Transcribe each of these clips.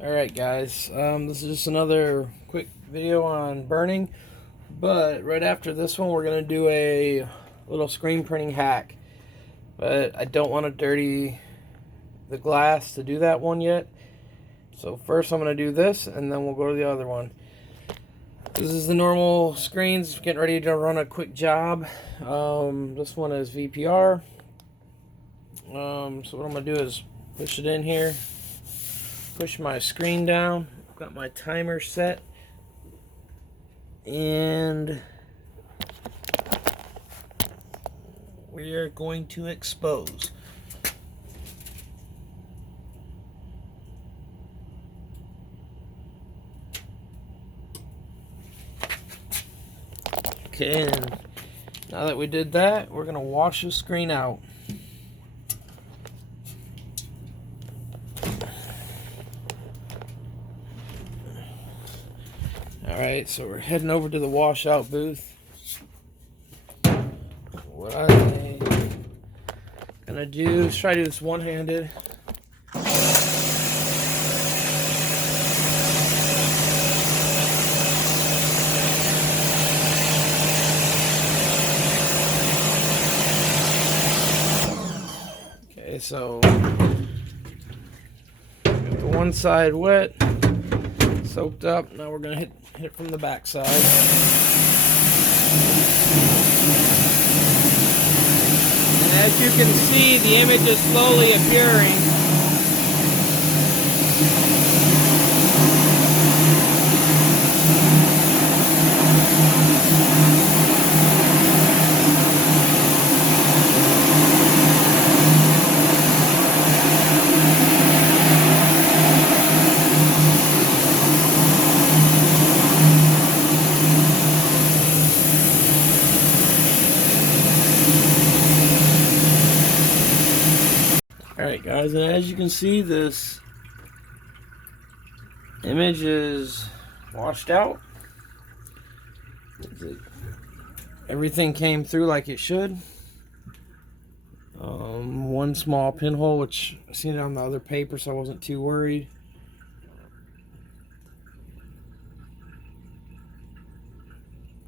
Alright guys, this is just another quick video on burning, but right after this one we're going to do a little screen printing hack. But I don't want to dirty the glass to do that one yet. So first I'm going to do this and then we'll go to the other one. This is the normal screens, getting ready to run a quick job. This one is VPR. So what I'm going to do is push it in here. Push my screen down. I've got my timer set, and we are going to expose. Okay, and now that we did that, we're going to wash the screen out. Alright, so we're heading over to the washout booth. What I'm gonna do is try to do this one-handed. Okay, so got the one side wet, soaked up. Now we're gonna hit it from the back side. And as you can see, the image is slowly appearing. Alright guys, and as you can see, this image is washed out. Everything came through like it should. One small pinhole, which I seen it on the other paper, so I wasn't too worried.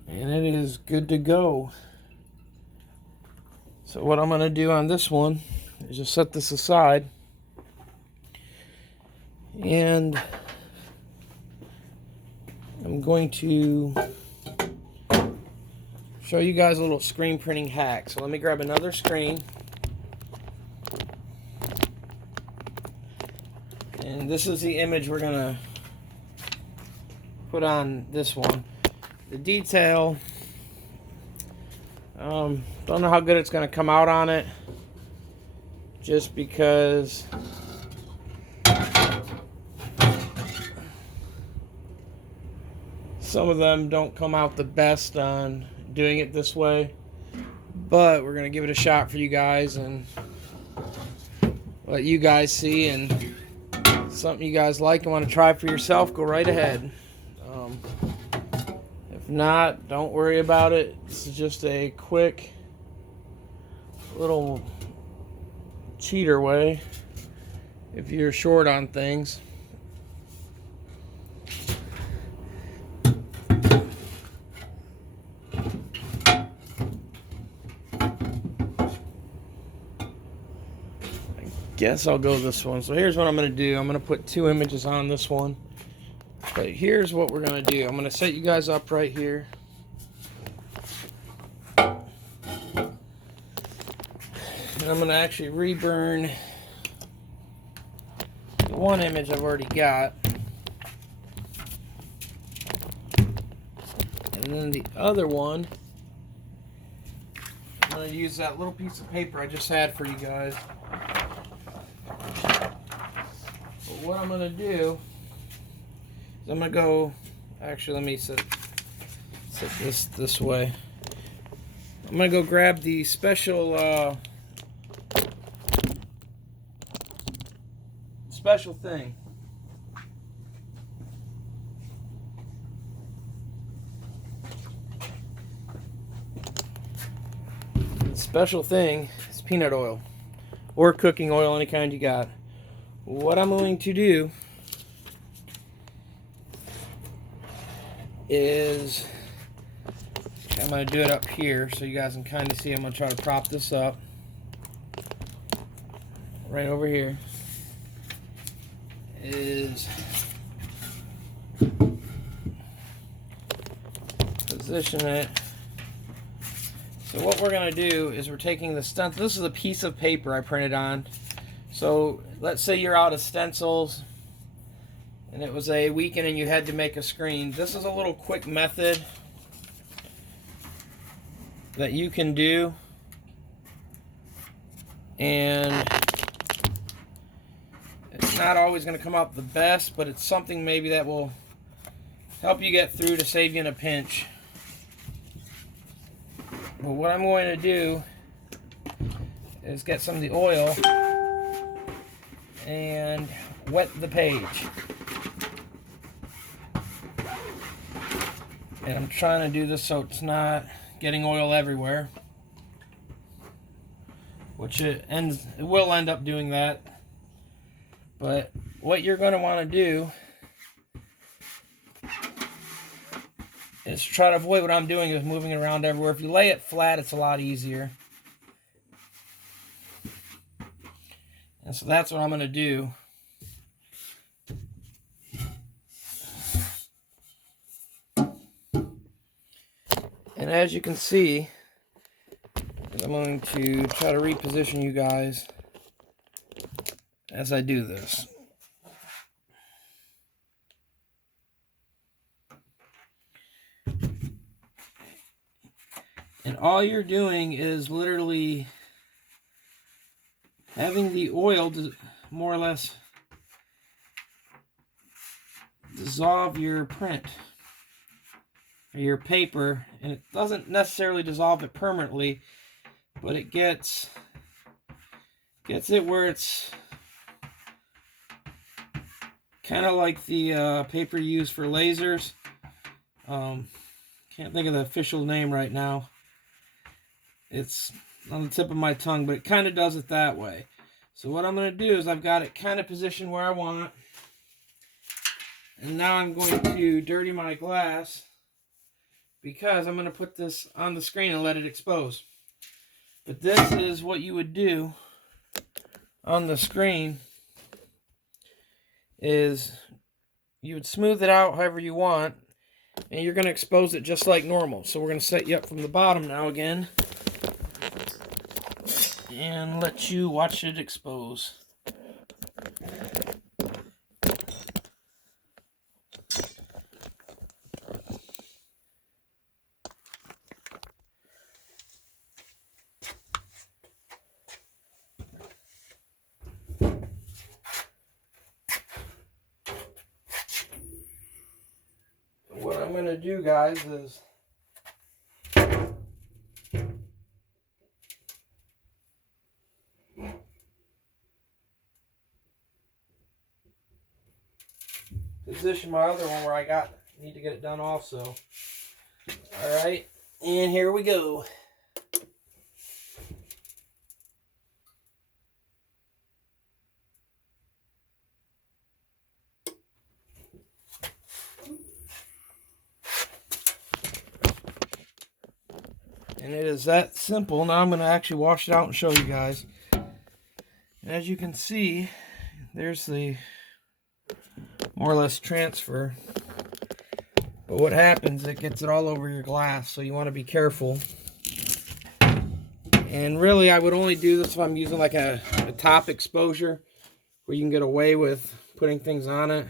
And it is good to go. So what I'm going to do on this one is just set this aside, and I'm going to show you guys a little screen printing hack. So let me grab another screen, and this is the image we're gonna put on this one. The detail, don't know how good it's gonna come out on it, just because some of them don't come out the best on doing it this way, but we're gonna give it a shot for you guys and let you guys see, and something you guys like and want to try for yourself, go right ahead. If not, don't worry about it. This is just a quick little cheater way if you're short on things. I guess I'll go this one. So here's what I'm going to do. I'm going to put two images on this one. But here's what we're going to do. I'm going to set you guys up right here. And I'm going to actually reburn the one image I've already got. And then the other one, I'm going to use that little piece of paper I just had for you guys. But what I'm going to do is I'm going to go, actually let me set this way. I'm going to go grab the special thing. The special thing is peanut oil or cooking oil, any kind you got. What I'm going to do is, I'm going to do it up here so you guys can kind of see. I'm going to try to prop this up right over here. Is position it. So what we're going to do is we're taking the stencil. This is a piece of paper I printed on. So let's say you're out of stencils and it was a weekend and you had to make a screen. This is a little quick method that you can do, and it's not always going to come out the best, but it's something maybe that will help you get through to save you in a pinch. But what I'm going to do is get some of the oil and wet the page. And I'm trying to do this so it's not getting oil everywhere, which it will end up doing that. But what you're going to want to do is try to avoid what I'm doing is moving it around everywhere. If you lay it flat, it's a lot easier. And so that's what I'm going to do. And as you can see, I'm going to try to reposition you guys as I do this. And all you're doing is literally having the oil to more or less dissolve your print or your paper, and it doesn't necessarily dissolve it permanently, but it gets it where it's kind of like the paper used for lasers. Can't think of the official name right now. It's on the tip of my tongue, but it kind of does it that way. So what I'm going to do is I've got it kind of positioned where I want. And now I'm going to dirty my glass because I'm going to put this on the screen and let it expose. But this is what you would do on the screen is you would smooth it out however you want, and you're going to expose it just like normal. So we're going to set you up from the bottom now again and let you watch it expose. What I'm going to do, guys, is position my other one where I need to get it done also. Alright, and here we go. And it is that simple. Now I'm going to actually wash it out and show you guys. As you can see, there's the more or less transfer. But what happens, it gets it all over your glass, so you want to be careful. And really, I would only do this if I'm using like a top exposure where you can get away with putting things on it.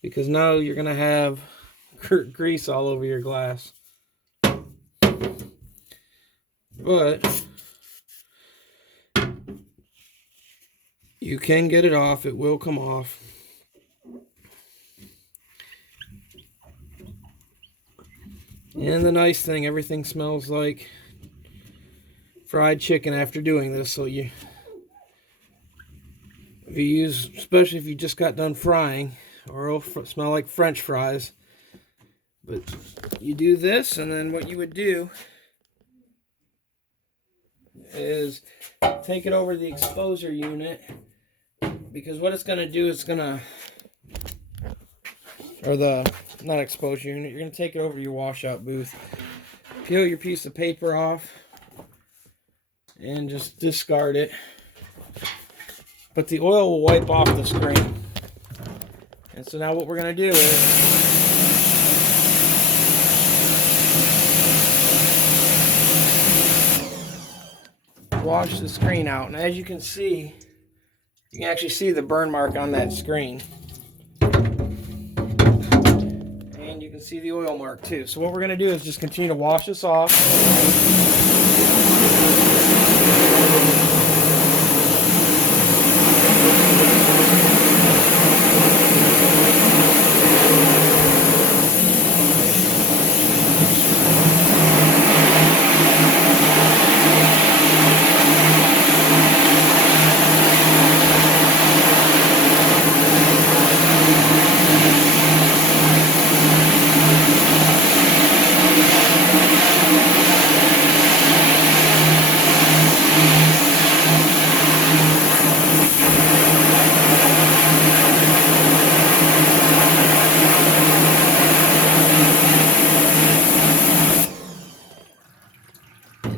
Because now you're going to have grease all over your glass. But you can get it off. It will come off. And the nice thing, everything smells like fried chicken after doing this. So if you use, especially if you just got done frying, or it'll smell like French fries. But you do this, and then what you would do is take it over the exposure unit, because what it's going to do is or the not exposure unit. You're going to take it over to your washout booth. Peel your piece of paper off and just discard it. But the oil will wipe off the screen. And so now what we're going to do is wash the screen out. And as you can see, you can actually see the burn mark on that screen. And you can see the oil mark too. So what we're going to do is just continue to wash this off.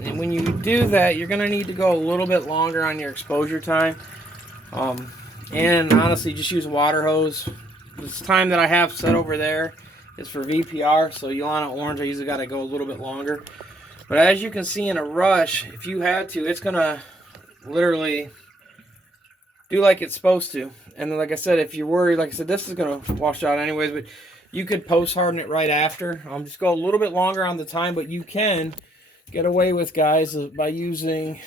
And when you do that, you're going to need to go a little bit longer on your exposure time. And honestly, just use a water hose. This time that I have set over there is for VPR, so Yolanda Orange, I usually got to go a little bit longer. But as you can see in a rush, if you had to, it's going to literally do like it's supposed to. And then, like I said, if you're worried, like I said, this is going to wash out anyways, but you could post harden it right after. Just go a little bit longer on the time, but you can get away with, guys, by using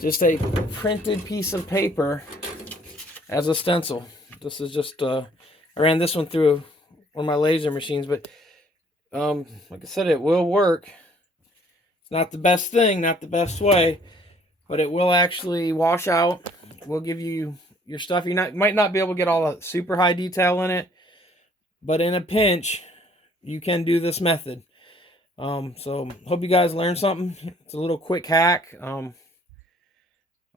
just a printed piece of paper as a stencil. This is just, I ran this one through one of my laser machines, but like I said, it will work. It's not the best thing, not the best way, but it will actually wash out. Will give you your stuff. You might not be able to get all the super high detail in it, but in a pinch, you can do this method. So hope you guys learned something. It's a little quick hack. I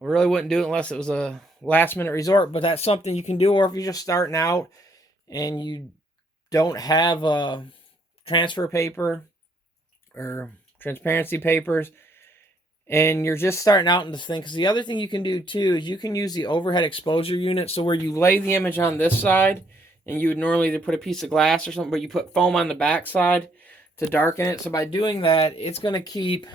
really wouldn't do it unless it was a last minute resort, but that's something you can do. Or if you're just starting out and you don't have transfer paper or transparency papers, and you're just starting out in this thing, because the other thing you can do too is you can use the overhead exposure unit. So where you lay the image on this side, and you would normally either put a piece of glass or something, but you put foam on the back side to darken it. So by doing that, it's going to keep,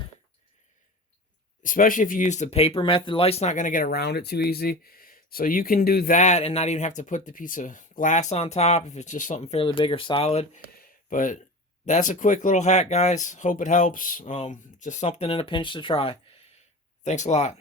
especially if you use the paper method, light's not going to get around it too easy. So you can do that and not even have to put the piece of glass on top if it's just something fairly big or solid. But that's a quick little hack, guys. Hope it helps. Just something in a pinch to try. Thanks a lot.